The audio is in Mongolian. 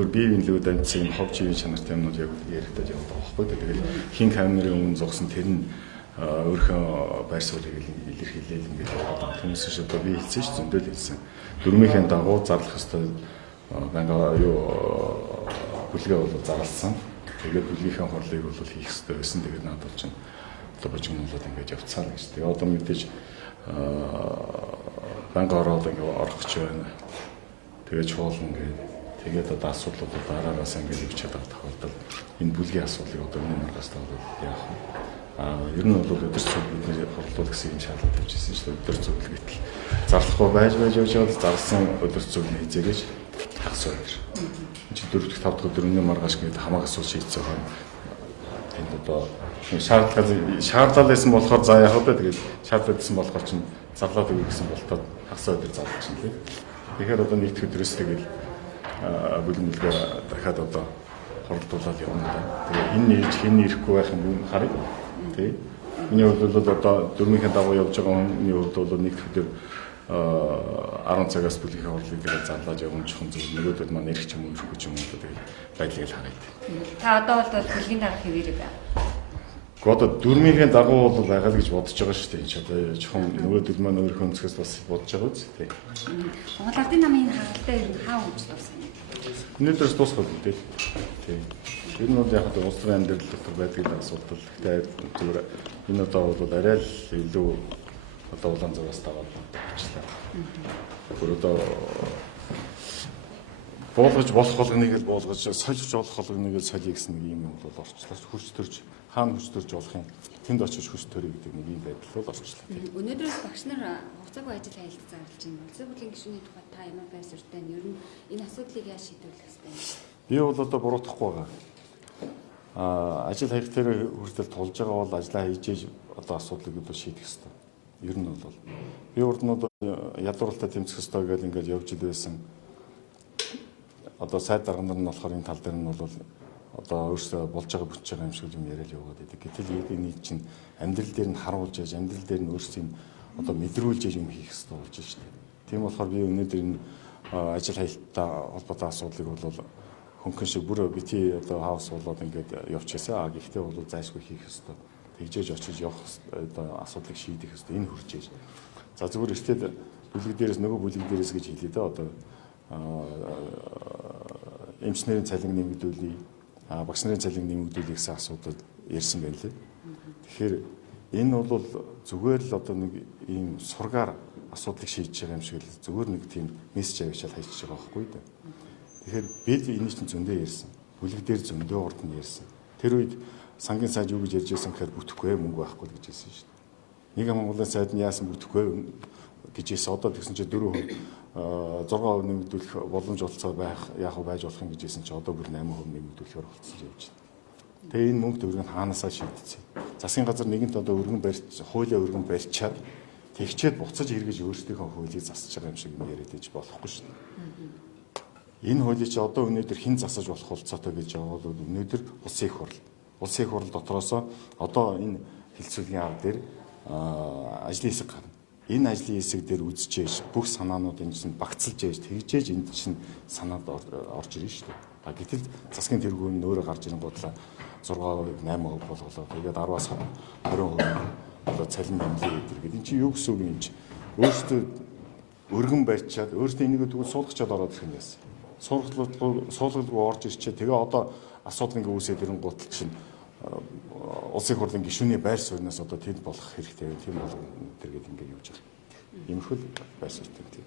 Биеийн лүүд амьдсан хог живийн чанартай юмнууд яг ярихдаа яваад байгаа байхгүй. Тэгээд хин камерын өмнө зогсон тэр нь өөрийнхөө байр суулийг илэрхийлээл ингээд яваад хүмүүс ч одоо би хэлсэн шүү зөндөл хэлсэн. Дөрмийнхээ дагуу зарлах ёстой банга бүлгээ бол зарласан. Тэгээд бүлгийнхээ хорлыг бол хийх ёстой байсан. Тэгээд надад чинь одоо божигнуулаад ингээд явцгаана гэж. Тэгээд одоо мэдээж банга ороод ингээд орох гэж байна. Тэгээд чуулган ингээд тэгээд одоо асуудлууд дараагаас ингээд явж чадах тохиолдолд энэ бүлгийн асуудлыг одоо энэ маргаас таваад яах вэ? Ер нь бол өдөр цуг бидний хорлол гэсэн юм шаардлага тавьжсэн шүү дээ. Өдөр цуг л гэтэл зарлахгүй байж явж яваад зарласан өдөр цуг нь хизээгэж хагас байдаг. Энд чи 4-5 дахь өдрийн маргааш гээд хамаг асуул шийдсэн байгаа. Энд одоо шаардлага байсан болохоор за яах вэ? Тэгээд шаардлагадсан болохоор чинь зарлаад өгье гэсэн болтоод хагас өдөр зарлах чинь тийм. Тэгэхээр одоо нийт өдрөөс тэгээд бүлэмлэгээ дахиад одоо хордуулаад явна да. Тэгээ энэ нээж хэн ирэхгүй байх юм харъя. Тэ. Миний хувьд бол одоо дөрмийнхээ дагуу явж байгаа хүний хувьд бол нэг өдөр 10 цагаас бүлгийн хорлыг тэгээд зарлаад явна ч юм зөв нөгөөдөл маань ирэх ч юм уу ирэхгүй ч юм уу тэгээд байдлыг л харъя. Та одоо бол бүлгийн дагах хэвээрээ байна. Одоо дөрмийнхээ дагуу бол байгаа л гэж бодож байгаа шүү дээ. Энд ч одоо жоохон нөгөөдөл маань өөрийнхөө өнцгөөс бас бодож байгаа үст тий. Монгол Ардын намын хагалтай ер нь хаа өмч дуусна? Өнөөдрөөс дуусах үү? Тий. Тэр нь бол яг одоо улс төрийн амьдрал дотор байдаг асуудал. Гэхдээ зүгээр энэ одоо бол арай л илүү одоо улаан зураас таваад болчихлаа. Бүр одоо болгож болох болгоныг л болгож, сольж болох болгоныг л сольё гэсэн нэг юм бол орчлоо. Хурц төрж хаана хурц төрж болох юм? Тэнд очиж хурц төрөй гэдэг нэг юм байдал бол орчлоо. Өнөөдрөөс багш нар хугацаагүй ажил хайлт зарлж байна. Улсын хурлын гишүүний тухай та ямар байр суурьтай нь ер нь энэ асуудлыг яаж шийдвэрлэх ёстой юм? Би бол одоо буруутгахгүй байгаа. Ажил хаях дээр хүртэл тулж байгаа бол ажлаа хийж одоо асуудлыг бол шийдэх ёстой. Ер нь бол би урд нь одоо ядууралтай тэмцэх ёстой гэж ингээд явж байсан. Одоо сайд дарга нар нь болохоор энэ тал дээр нь бол одоо өөрсдөө болж байгаа бүтэж байгаа юм шиг юм яриад яваад байдаг. Гэтэл энэ чинь амьдрал дээр нь харуулж яаж, амьдрал дээр нь өөрсдийн одоо мэдрүүлж юм хийх хэрэгтэй болж байна шүү дээ. Тийм болохоор би өнөөдөр энэ ажил хаялттай холбоотой асуудлыг бол хөнгөн шиг бүр бити одоо хаус болоод ингээд явчихсан. Гэхдээ бол зайшгүй хийх хэрэгтэй. Тэгжээж очиж явах одоо асуудлыг шийдэх хэрэгтэй. Энэ хүрчээж. За зүгээр эртээд бүлэг дээрээс нөгөө бүлэг дээрээс гэж хэлээ дээ. Одоо эмчнэрийн цалин нэмэгдүүлээ, багш нарын цалин нэмэгдүүлээ гэсэн асуудал ярьсан байлээ. Тэгэхээр энэ бол зүгээр л одоо нэг ийм сургаар асуудлыг шийдэж байгаа юм шиг л зүгээр нэг тийм мессеж авчиад хайчих байгаа байхгүй дээ. Тэгэхээр бид энэ чинь зөндөө ярьсан. Бүлэг дээр зөндөө урд нь ярьсан. Тэр үед сангийн сайд юу гэж ярьж байсан гэхээр бүтэхгүй мөнгө байхгүй гэж хэлсэн шүү дээ. Нэг Монголын сайд нь яасан бүтэхгүй гэж хэлсэн. Одоо тэгсэн чинь 6% нэмэгдүүлэх боломж олцоо байх яг байж болох юм гэж хэлсэн чинь одоо бүр 8% нэмэгдүүлэхээр болцсон явж байна. Тэгээ энэ мөнгө төгрөг нь хаанаасаа шийдчихсэн. Засгийн газар нэгэнт одоо өргөн барьж, хуулийн өргөн барьчаад тэгчээд буцаж эргэж өөрсдийнхөө хуулийг засаж байгаа юм шиг юм яриад иж болохгүй шүү дээ. Энэ хуулийг чи одоо өнөөдөр хэн засаж болох болцоотой гэж яваад өнөөдөр улсын их хурл. Улсын их хурл дотроос одоо энэ хэлцүүлгийн ав дээр ажлын хэсэг гарна. Энэ ажлын хэсэг дээр үзчихээж бүх санаанууд энэ чинь багцлж яаж тэгжээж энд чинь санаад орж ирнэ шүү дээ. Гэтэл засгийн тэргүүн нь өөрөө гарч ирэн бодлоо 6%, 8% болголоо. Тэгээд 10-аас 20% одоо цалин нэмлээ гэдэг. Энэ чинь юу гэсэн үг юм чи? Өөртөө өргөн барьчаад өөртөө энийг тэгвэл суулгачаад ороод ирэх юм яасан. Суулгалгүй орж ирчээ. Тэгээ одоо асуудал ингээ үүсээд ирэн гутал чинь улсын хурлын гишүүний байр сууриас одоо тэнд болох хэрэгтэй. Тийм болгоно гэдэг ингээд явж байгаа. Иймэрхүү байр суурьтай тийм.